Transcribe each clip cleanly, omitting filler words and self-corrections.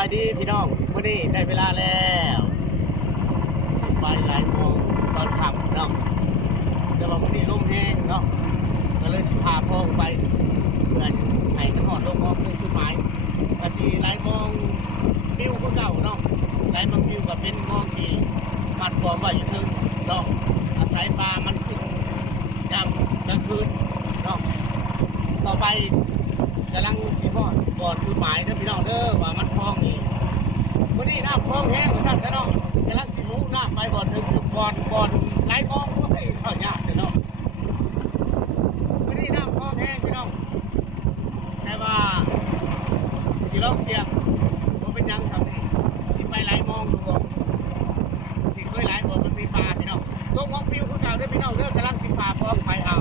ายดีพี่น้องวันนี้ได้เวลาแล้วสิไปหลายโมงตอนค่ำเนาะแต่ว่าวันนี้ลมแห้งเนาะก็เลยสิพาพ่อไปเพื่อนให้กันหอดลงมองจุดหมายก็สิหลายโมงวิวก็เก่าเนาะหลายโมงวิวก็เป็นมองที่มัดตัวไว้อยู่ทึงเนาะอาศัยปลามันขึ้นยามกลางคืนเนาะต่อไปกำลังสิฮอดก่อนจุดหมายเด้อพี่น้องเด้อว่ามันคลองนี่วันนี้น้ำคลองแห้งสั่นซะเนาะกำลังสิมุน้ำไปบ่อนถึงก่อนไหลคลองก็ให้เข้ายากเนาะวันนี้น้ำคลองแห้งพี่น้องแต่ว่าสิลองเสียงว่าเป็นยังสำนี่สิไปไหลมองดูก่อนที่เคยไหลบ่มันมีปลาพี่น้องลงมองปิวคือเก่าเด้อพี่น้องเด้อกำลังสิพาพร้อมไปเอา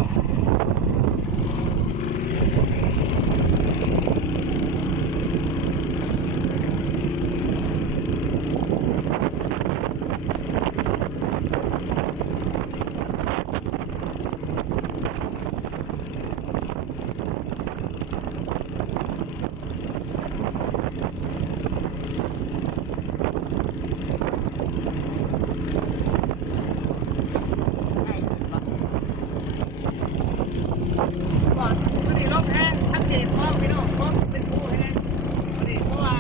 ก่อนวันนี้ลมแห้งสังเกตคลองพี่น้องคลองเป็นผู้ให้แน่วันนี้เพราะว่า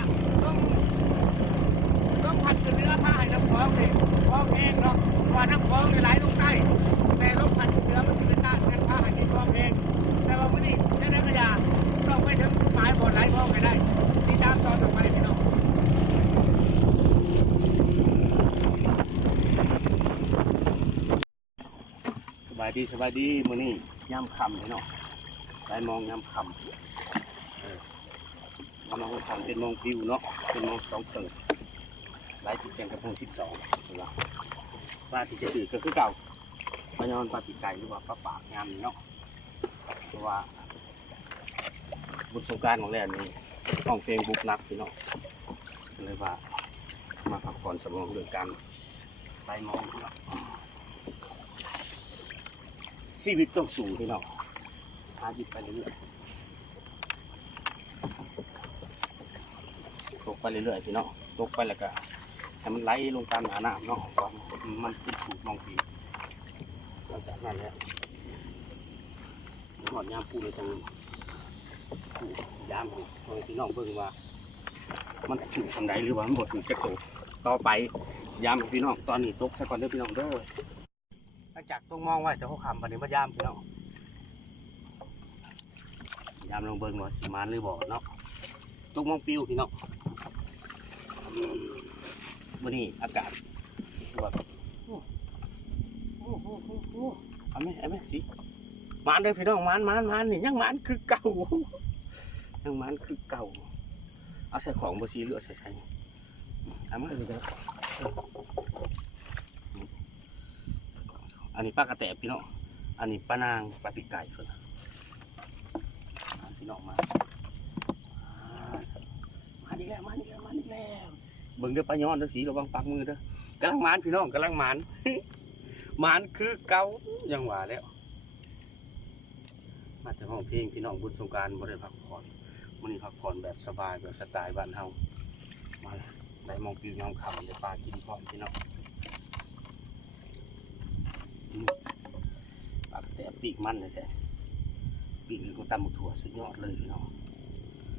ต้องผัดกับเนื้อผ้าให้น้ำคลองเลยคลองแห้งเนาะว่าน้ำคลองไหลลงใต้แต่ลมผัดกับเนื้อมันสิเป็นต้านกันผ้าให้คลองแห้งแต่ว่าวันนี้ได้น้ำกระยาต้องไปถึงหมายบ่อนไหลคลองไปได้ที่ตามตอนต่อไปพี่น้องสบายดีมื้อนี้ย่ำค่ำพี่น้องได้มองย่ำค่ำมองค่ำเป็นมองพิวเนาะเป็นมองสองเติร์ไล่ที่แข่งกับพง12ถูกป่ะปลาที่จะตื่นก็คือเก่าปลาย้อนปลาตีไก่หรือว่าปลาปากงามนี่เนาะเพราะว่าบุญสงกรานต์ของแรกนี่ห้องเพลงบุกนักพี่น้องเลยว่ามาพักผ่อนสมองเรื่องการไล่มองพี่น้องชีวิตต้องสูงพี่น้องหาหยิบไปเรื่อยๆตกไปเรื่อยๆพี่น้องตกไปแล้วก็ให้มันไหลลงตามหาน้ำเนาะว่ามันติดสูงมองปีหลังจากนั้นแล้วหอดยามปูเลยตรงปูยามของพี่น้องเบิ่งว่ามันถึงสำไดหรือว่ามันบดถึงจะโตต่อไปยามพี่น้องตอนนี้ตกซะก่อนเด้อพี่น้องเด้อหลังจากต้องมองไว้แต่เขาคำวันนี้มายามพี่น้องยามลงเบิ่งว่าสีมานหรือบ่เนาะตกมองปิวพี่น้องวันนี้อากาศแบบเอาไหมสิมานเด้อพี่น้องมานนี่ยังมานคือเก่ายังมานคือเก่าเอาใส่ของบสีเหลือใส่เอามาเลยครับอันนี้ปลากระแตพี่น้องอันนี้ปลานางปลาปีกไก่เพื่อนพี่น้องมาดีแล้วเบิ่งเด้อปลาย้อนเด้อสีระวังปักมือเด้อกำลังมานพี่น้องกำลังมานมานคือเก่ายังหวาแล้วมาจากห้องเพลงพี่น้องบุญสงกรานต์บ่ได้พักผ่อนวันนี้พักผ่อนแบบสบายแบบสไตล์บ้านเฮามาได้มองปิวน้ำคำได้ปลากินพร้อมพี่น้องปลากระแตปีกมันเลยแท้ปีกก็ตำหมกถั่วสุดยอดเลยพี่น้อง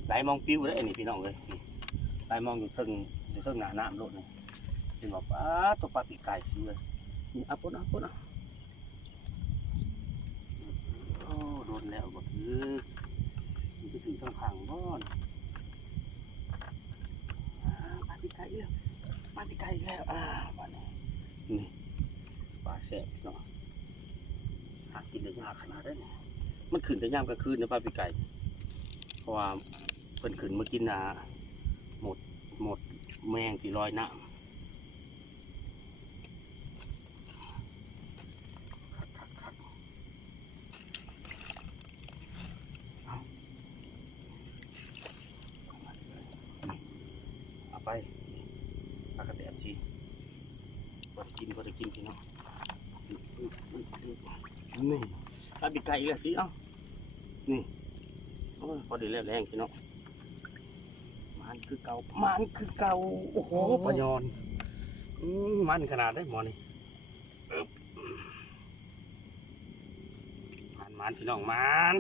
ได้มองปิวเลยนี่พี่น้องเลยได้มองอยู่เทิงหน้าน้ำโลดนี่เป็นแบบตัวปลาปีกไก่สิเลยนี่อัปปนโอ้โดนแล้วก็ถือมันจะถึงทางพังบ้อนปลาปีกไก่แล้ววันนี้นี่ปลาแสบเนาะหากินได้ยากขนาดนั้นมันขึ้นแต่ย่ำกลางคืนนะปลาปีกไก่เพราะว่าเป็นขึ้นมากินหมดแมงที่ลอยน้ำเอาไปปลากระแตบชีพอได้กินพี่น้องนี่ปลาปีกไก่ละสิเอ้านี่พอดีแล้วแรงพี่น้องมา มันคือเก่ามันคือเก่าโอ้โหปะยอนมันขนาดได้หมอนี่มันพี่น้องมัน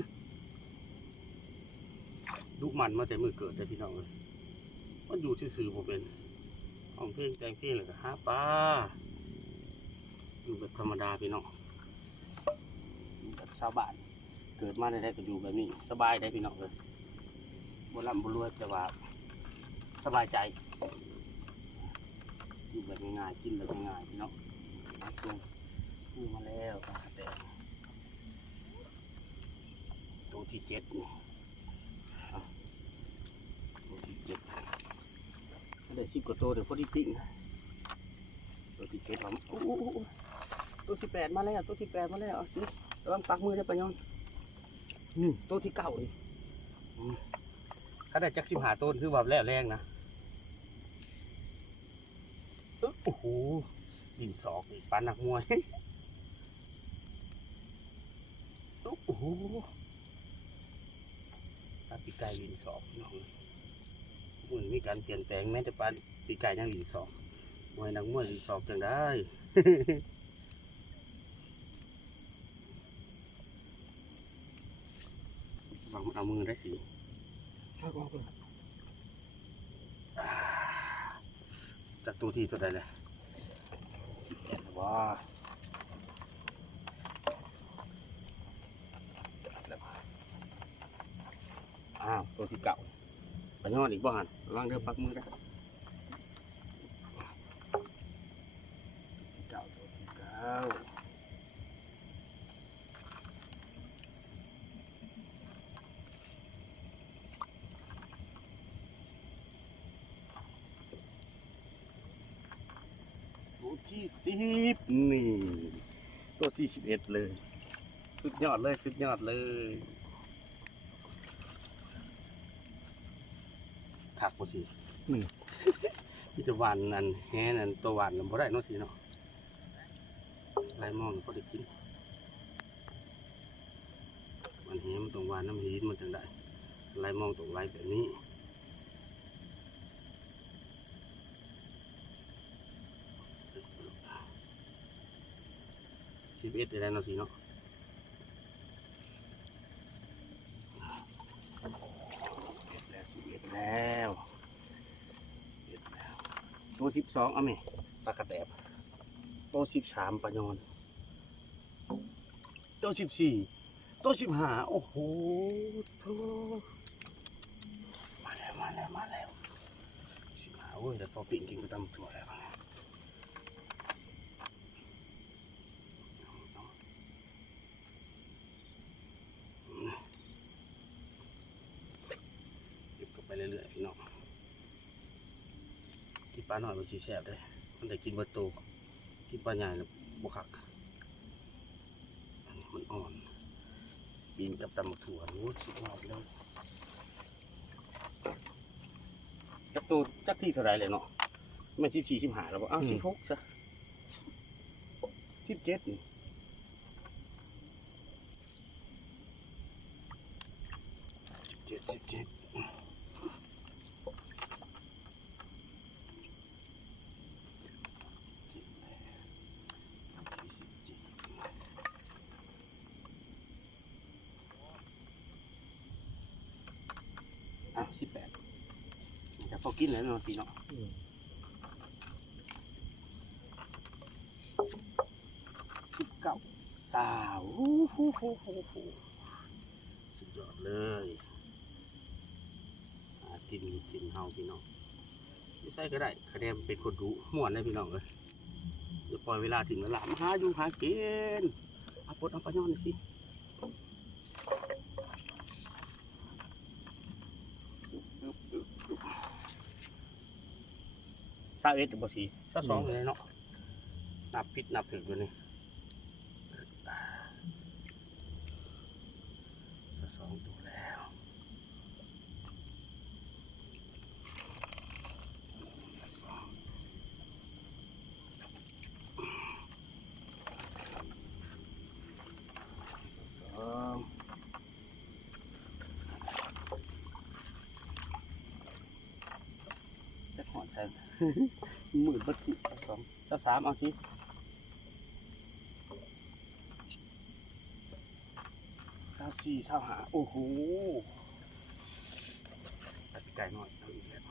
ลูกมันมาแต่มือเกิดแต่พี่น้องเลยมันอยู่ซื่อๆผมเป็นห้องเพลงแต่งเพลงเลยก็หาปลาอยู่แบบธรรมดาพี่น้องอยู่แบบชาวบ้านเกิดมาได้ก็อยู่แบบนี้สบายได้พี่น้องเลยบ่ร่ำบ่รวยแต่ว่าสบายใจอยู่แบบง่ายๆกินแบบง่ายๆพี่น้องมาตรงพูดมาแล้วแต่ตัวที่7นี่ตัวที่7ได้10 กว่าตัวเดี๋ยวพอดีปิ้งตัวที่7ผมตัวที่8มาแล้วตัวที่8มาแล้วเอาสิระวังปักมือได้ปะยอนนี่ตัวที่9นี่ถ้าได้จัก15 ต้นคือว่าแล้วแรงนะโอ้โหดินศอกอีกปานนักมวยโอ้โหปลาปีกไก่ดินศอกน้องมันมีการเปลี่ยนแปลงแม้แต่ปลาปีกไก่ยังดินศอกมวยนักมวยดินศอกจังได้วางเอามือได้สิจากตัวที่ตัวใดเลยว้าตัวที่เก่าปยอดอีกบ้านระวังเด้อปักมือได้ที่เก่าตัวที่เก่าตัวที่10นี่ตัว41เลยสุดยอดเลยสุดยอดเลยขักบ่สิที่จะหวานนั่นแห่นั่นตัวหวานบ่ได้เนาะสิเนาะลายมองก็ได้กินมันแห่มันต้องหวานน้ำหีมันจังได้ลายมองต้องลายแบบนี้11ได้เนาะสิเนาะ11แล้วตัว12เอาไหมปลากระแตบตัว13ปลายอนตัว14ตัว15โอ้โหตัวมาแล้ว15โอ้ยแต่พอปิ้งกินก็ตำตัวแล้วเก็บก็ไปเรื่อยๆพี่น้องกินปลาหน่อยมันสีแสบเลยมันได้กินเบอร์โตกินปลาใหญ่แล้วบวคักมันอ่อนกินกับตำถั่วรู้สุดยอดเลยจักตัวจักที่เท่าไรเลยเนาะไม่14 15แล้วบอก16ซะ17นี่1718จะพอกินแล้วเนาะสิเนาะ19 20สุดยอดเลยกินเฮาพี่น้องไม่ใช่ก็ได้คะแนนเป็นคนรู้ม่วนได้พี่น้องเลยอย่าปล่อยเวลาถึงเวลามาหาอยู่หากินเอาปลดเอาปลาย่อนสิ21บ่สิ22เลยเนาะนับผิดนับถูกอยู่นี่22ตัวแล้ว มืดบัดที่22 23เอาสิ24 25โอ้โหตัดไก่หน่อยเอาอีกแล้ว4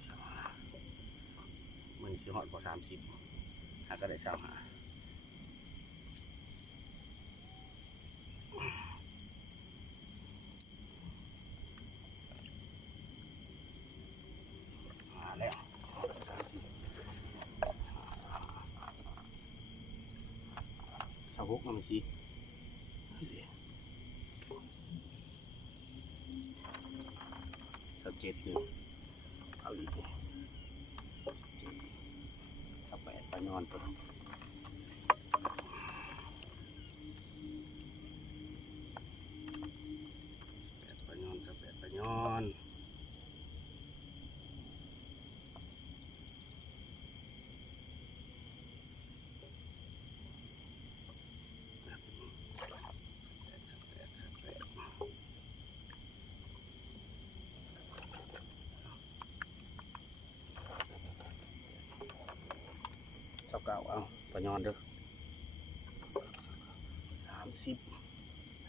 25มันสิฮอดบ่30หาก็ได้25แล้วชาวบุกมันสิ17นึงเอาอีก18ไปนอนตัว18ไปนอนเก่าเอาปะยอนเด้อ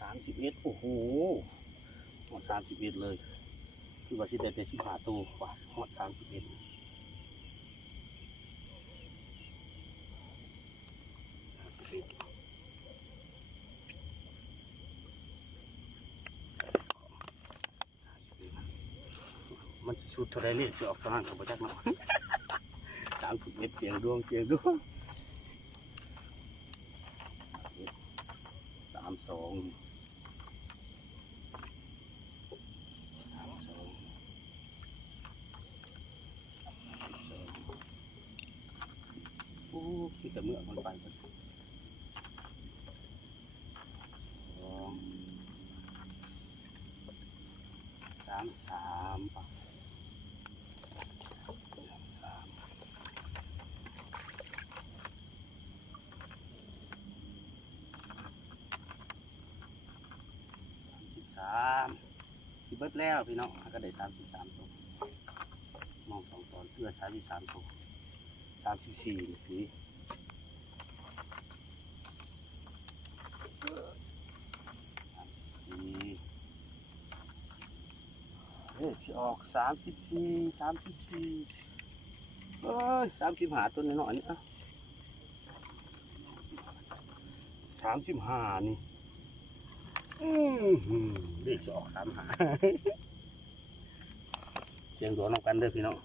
31โอ้โหหมด31เลยคือว่าสิได้แต่15ตัวว่าหมด31มันสิชุดเท่าไรเนี่ยสิออกเท่านั้นก็บ่จักเนาะ31เสียงดวง32โอ้ที่แต่เมื่อมันไปกัน33ป่ะสิเบิดแล้วพี่น้องก็ได้33ตัวมอง2ตอนเพื่อ33ตัว34สิจะออก34เอ้ย35ตัวน้อยนี่อ่ะ35นี่เด็กจะออก35เจียงตัวน้องกันเด้อพี่น้อง35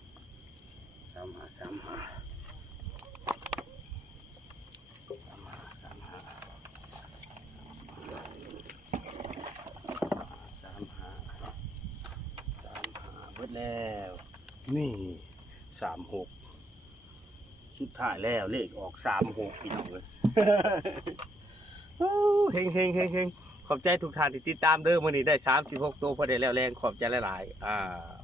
เบิดแล้วนี่36สุดท้ายแล้วเลขออก36พี่น้องเลยเฮงขอบใจทุกท่านที่ติดตามเด้อมื้อนี้ได้36ตัวพอได้แล้วแรงขอบใจหลายๆ